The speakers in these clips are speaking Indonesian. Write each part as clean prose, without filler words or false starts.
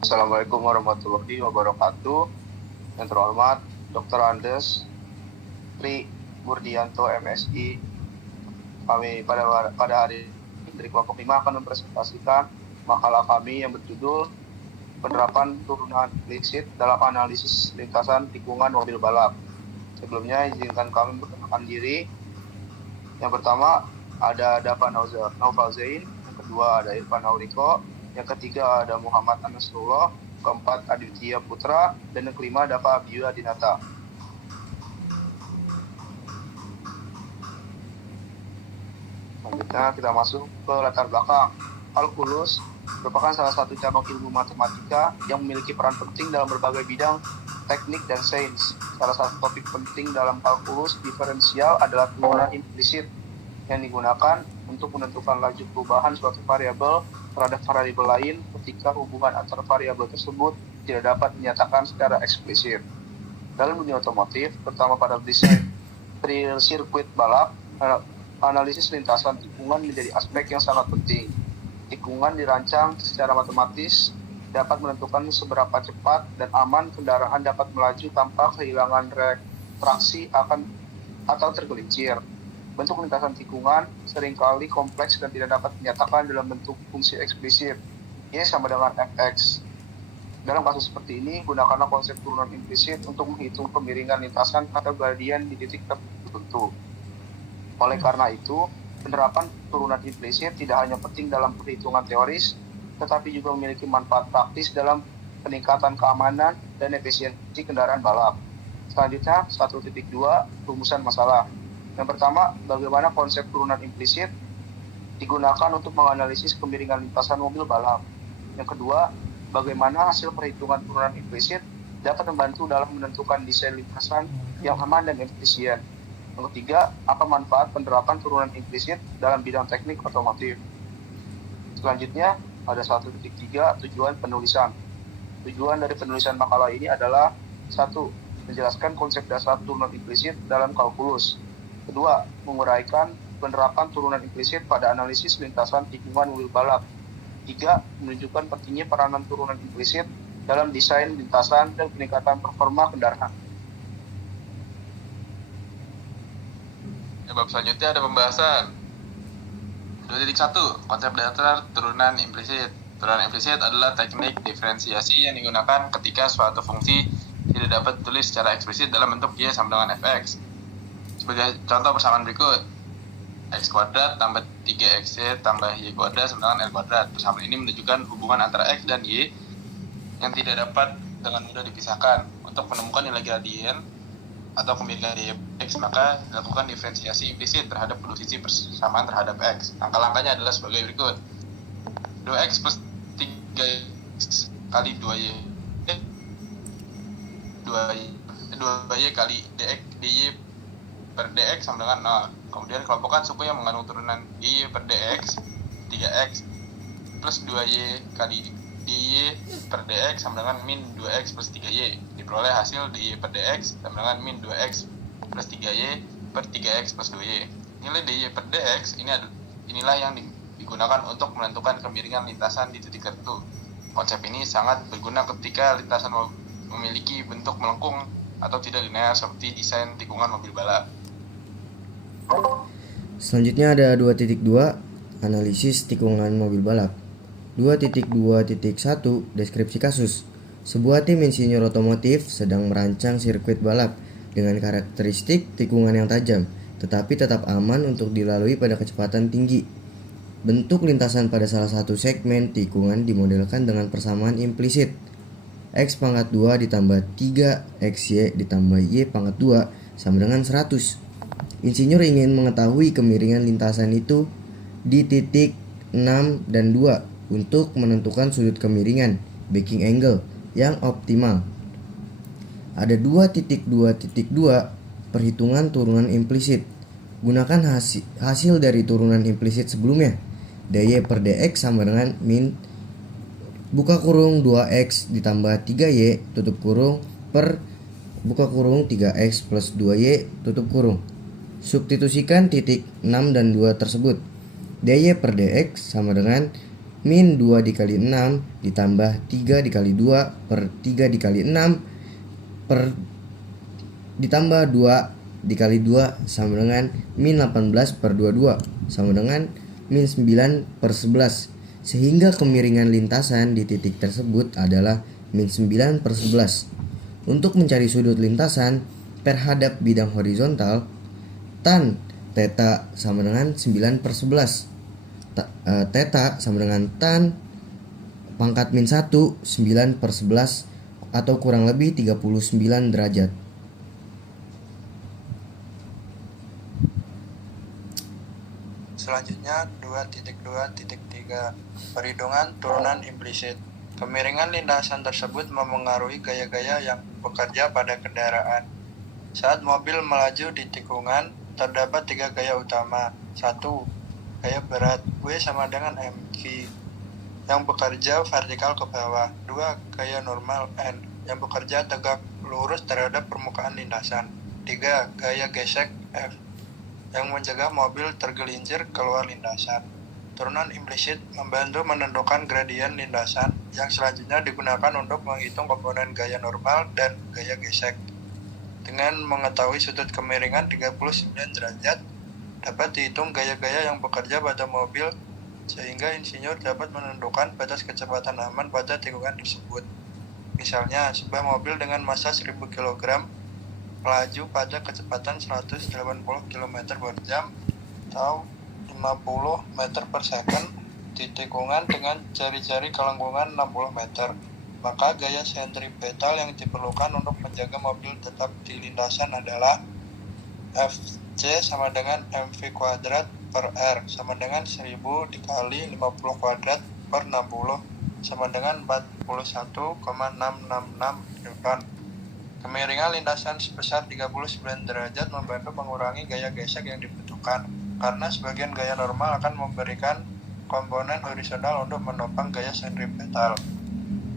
Assalamualaikum warahmatullahi wabarakatuh. Yang terhormat Dr. Andes Tri Burdianto MSI. Kami pada hari ini dari kelompok 5 akan mempresentasikan makalah kami yang berjudul Penerapan Turunan Implisit dalam Analisis Lintasan Tikungan Mobil Balap. Sebelumnya izinkan kami memperkenalkan diri. Yang pertama ada Dava Naufazain, yang kedua ada Irfan Auriko, yang ketiga ada Muhammad Anasrullah, keempat Aditya Putra, dan yang kelima Dava Abiyuha Dinata. Selanjutnya kita masuk ke latar belakang. Kalkulus merupakan salah satu cabang ilmu matematika yang memiliki peran penting dalam berbagai bidang teknik dan sains. Salah satu topik penting dalam kalkulus diferensial adalah turunan implisit yang digunakan untuk menentukan laju perubahan suatu variabel terhadap variabel lain ketika hubungan antar variabel tersebut tidak dapat dinyatakan secara eksplisit. Dalam dunia otomotif, terutama pada desain real sirkuit balap, analisis lintasan tikungan menjadi aspek yang sangat penting. Tikungan dirancang secara matematis dapat menentukan seberapa cepat dan aman kendaraan dapat melaju tanpa kehilangan traksi atau tergelincir. Bentuk lintasan tikungan seringkali kompleks dan tidak dapat dinyatakan dalam bentuk fungsi eksplisit. Y sama dengan Fx. Dalam kasus seperti ini, gunakanlah konsep turunan implisit untuk menghitung kemiringan lintasan atau gradien di titik tertentu. Oleh karena itu, penerapan turunan implisit tidak hanya penting dalam perhitungan teoris, tetapi juga memiliki manfaat praktis dalam peningkatan keamanan dan efisiensi kendaraan balap. Selanjutnya, 1.2 rumusan masalah. Yang pertama, bagaimana konsep turunan implisit digunakan untuk menganalisis kemiringan lintasan mobil balap. Yang kedua, bagaimana hasil perhitungan turunan implisit dapat membantu dalam menentukan desain lintasan yang aman dan efisien. Yang ketiga, apa manfaat penerapan turunan implisit dalam bidang teknik otomotif. Selanjutnya, ada 1.3 tujuan penulisan. Tujuan dari penulisan makalah ini adalah 1. Menjelaskan konsep dasar turunan implisit dalam kalkulus. Kedua, menguraikan penerapan turunan implisit pada analisis lintasan tikungan mobil balap. 3. Menunjukkan pentingnya peranan turunan implisit dalam desain lintasan dan peningkatan performa kendaraan. Bab selanjutnya ada pembahasan 2.1 konsep dasar turunan implisit. Turunan implisit adalah teknik diferensiasi yang digunakan ketika suatu fungsi tidak dapat ditulis secara eksplisit dalam bentuk Y sama dengan Fx. Sebagai contoh persamaan berikut, X kuadrat tambah 3XY tambah Y kuadrat sama dengan L kuadrat. Persamaan ini menunjukkan hubungan antara X dan Y yang tidak dapat dengan mudah dipisahkan. Untuk menemukan nilai gradien atau kemiringan Y X, maka dilakukan diferensiasi implisit terhadap posisi persamaan terhadap X. Langkah-langkahnya adalah sebagai berikut. 2X plus 3X kali 2Y 2Y kali DX DY per dx sama dengan 0. Kemudian kelompokkan suku yang mengandung turunan dy per dx 3x plus 2y kali dy per dx sama dengan min 2x plus 3y. Diperoleh hasil dy per dx sama dengan min 2x plus 3y per 3x plus 2y. Nilai dy per dx inilah yang digunakan untuk menentukan kemiringan lintasan di titik tertentu. Konsep ini sangat berguna ketika lintasan memiliki bentuk melengkung atau tidak linear seperti desain tikungan mobil balap. Selanjutnya ada 2.2 analisis tikungan mobil balap. 2.2.1 deskripsi kasus. Sebuah tim insinyur otomotif sedang merancang sirkuit balap dengan karakteristik tikungan yang tajam, tetapi tetap aman untuk dilalui pada kecepatan tinggi. Bentuk lintasan pada salah satu segmen tikungan dimodelkan dengan persamaan implisit. X pangkat 2 ditambah 3XY ditambah Y pangkat 2 sama dengan 100. Insinyur ingin mengetahui kemiringan lintasan itu di titik 6 dan 2 untuk menentukan sudut kemiringan backing angle yang optimal. Ada 2.2.2 perhitungan turunan implisit. Gunakan hasil dari turunan implisit sebelumnya. dy per dx sama dengan min buka kurung 2x ditambah 3y tutup kurung per buka kurung 3x plus 2y tutup kurung. Substitusikan titik 6 dan 2 tersebut. dy per dx sama dengan min 2 dikali 6 ditambah 3 dikali 2 per 3 dikali 6 per ditambah 2 dikali 2 sama dengan min 18 per 22 sama dengan min 9 per 11, sehingga kemiringan lintasan di titik tersebut adalah min 9 per 11. Untuk mencari sudut lintasan terhadap bidang horizontal, tan theta sama dengan 9 per 11. Theta sama dengan tan pangkat min 1 9 per 11 atau kurang lebih 39 derajat. Selanjutnya 2.2.3 perhitungan turunan implisit. Kemiringan lintasan tersebut memengaruhi gaya-gaya yang bekerja pada kendaraan. Saat mobil melaju di tikungan, terdapat 3 gaya utama. 1. Gaya berat W sama dengan mg yang bekerja vertikal ke bawah. 2. Gaya normal N yang bekerja tegak lurus terhadap permukaan lintasan. 3. Gaya gesek F yang mencegah mobil tergelincir keluar lintasan. Turunan implisit membantu menentukan gradien lintasan yang selanjutnya digunakan untuk menghitung komponen gaya normal dan gaya gesek. Dengan mengetahui sudut kemiringan 39 derajat, dapat dihitung gaya-gaya yang bekerja pada mobil sehingga insinyur dapat menentukan batas kecepatan aman pada tikungan tersebut. Misalnya, sebuah mobil dengan massa 1000 kg melaju pada kecepatan 180 km per jam atau 50 meter per second di tikungan dengan jari-jari kelengkungan 60 meter. Maka gaya sentripetal yang diperlukan untuk menjaga mobil tetap di lintasan adalah Fc sama dengan mv kuadrat per R sama dengan 1000 dikali 50 kuadrat per 60 sama dengan 41,666 Newton. Kemiringan lintasan sebesar 39 derajat membantu mengurangi gaya gesek yang dibutuhkan, karena sebagian gaya normal akan memberikan komponen horizontal untuk menopang gaya sentripetal.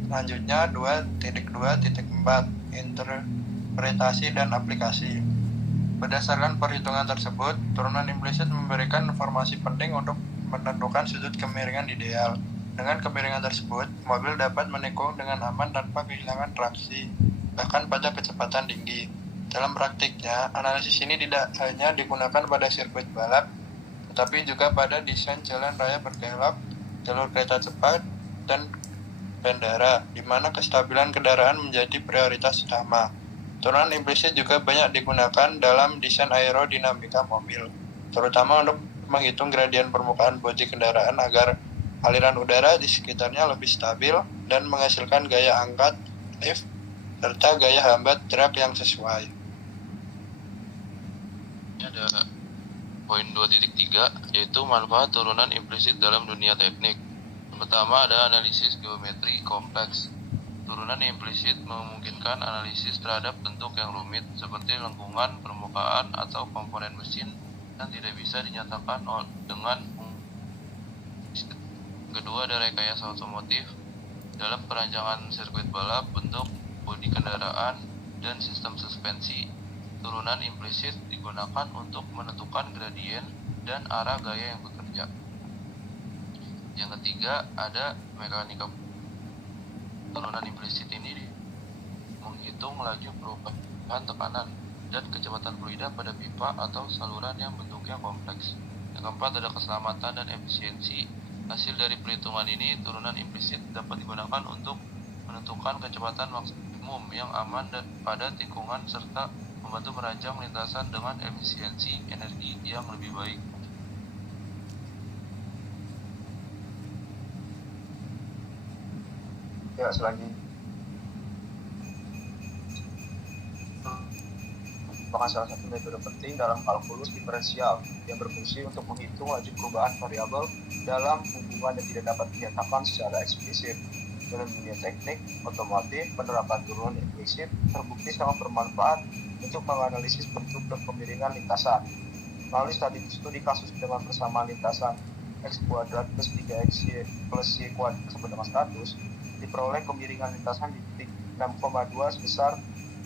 Selanjutnya 2.2.4 interpretasi dan aplikasi. Berdasarkan perhitungan tersebut, turunan implisit memberikan informasi penting untuk menentukan sudut kemiringan ideal. Dengan kemiringan tersebut, mobil dapat menikung dengan aman tanpa kehilangan traksi, bahkan pada kecepatan tinggi. Dalam praktiknya, analisis ini tidak hanya digunakan pada sirkuit balap, tetapi juga pada desain jalan raya berkelok, jalur kereta cepat, dan bandara, di mana kestabilan kendaraan menjadi prioritas utama. Turunan implisit juga banyak digunakan dalam desain aerodinamika mobil, terutama untuk menghitung gradien permukaan bodi kendaraan agar aliran udara di sekitarnya lebih stabil dan menghasilkan gaya angkat, lift, serta gaya hambat truk yang sesuai. Ini ada poin 2.3, yaitu manfaat turunan implisit dalam dunia teknik. Pertama ada analisis geometri kompleks. Turunan implisit memungkinkan analisis terhadap bentuk yang rumit seperti lengkungan, permukaan, atau komponen mesin yang tidak bisa dinyatakan dengan. Kedua ada rekayasa otomotif. Dalam perancangan sirkuit balap, bentuk bodi kendaraan, dan sistem suspensi, turunan implisit digunakan untuk menentukan gradien dan arah gaya yang bekerja. Yang ketiga ada mekanika. Turunan implisit ini menghitung laju perubahan tekanan dan kecepatan fluida pada pipa atau saluran yang bentuknya kompleks. Yang keempat ada keselamatan dan efisiensi. Hasil dari perhitungan ini, turunan implisit dapat digunakan untuk menentukan kecepatan maksimum yang aman dan pada tikungan serta membantu merancang lintasan dengan efisiensi energi yang lebih baik. Ya, selanjutnya merupakan salah satu metode penting dalam kalkulus diferensial yang berfungsi untuk menghitung laju perubahan variabel dalam hubungan yang tidak dapat dinyatakan secara eksplisit. Dalam dunia teknik otomotif, penerapan turunan implisit terbukti sangat bermanfaat untuk menganalisis bentuk dan kemiringan lintasan. Melalui studi kasus dengan persamaan lintasan x kuadrat plus 3xy plus y kuadrat sama dengan 100, diperoleh kemiringan lintasan di titik 6,2 sebesar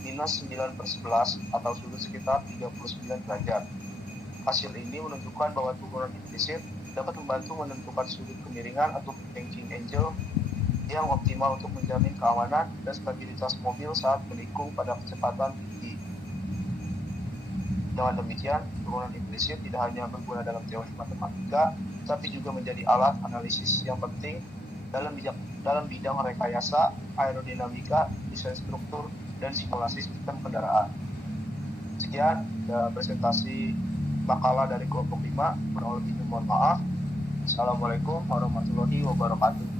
minus 9 per 11 atau sudut sekitar 39 derajat. Hasil ini menunjukkan bahwa turunan implisit dapat membantu menentukan sudut kemiringan atau engine angle yang optimal untuk menjamin keamanan dan stabilitas mobil saat menikung pada kecepatan tinggi. Dengan demikian, turunan implisit tidak hanya berguna dalam teori matematika, tapi juga menjadi alat analisis yang penting dalam bidang rekayasa, aerodinamika, desain struktur, dan simulasi sistem kendaraan. Sekian presentasi makalah dari kelompok 5. Kurang lebihnya mohon maaf. Assalamualaikum warahmatullahi wabarakatuh.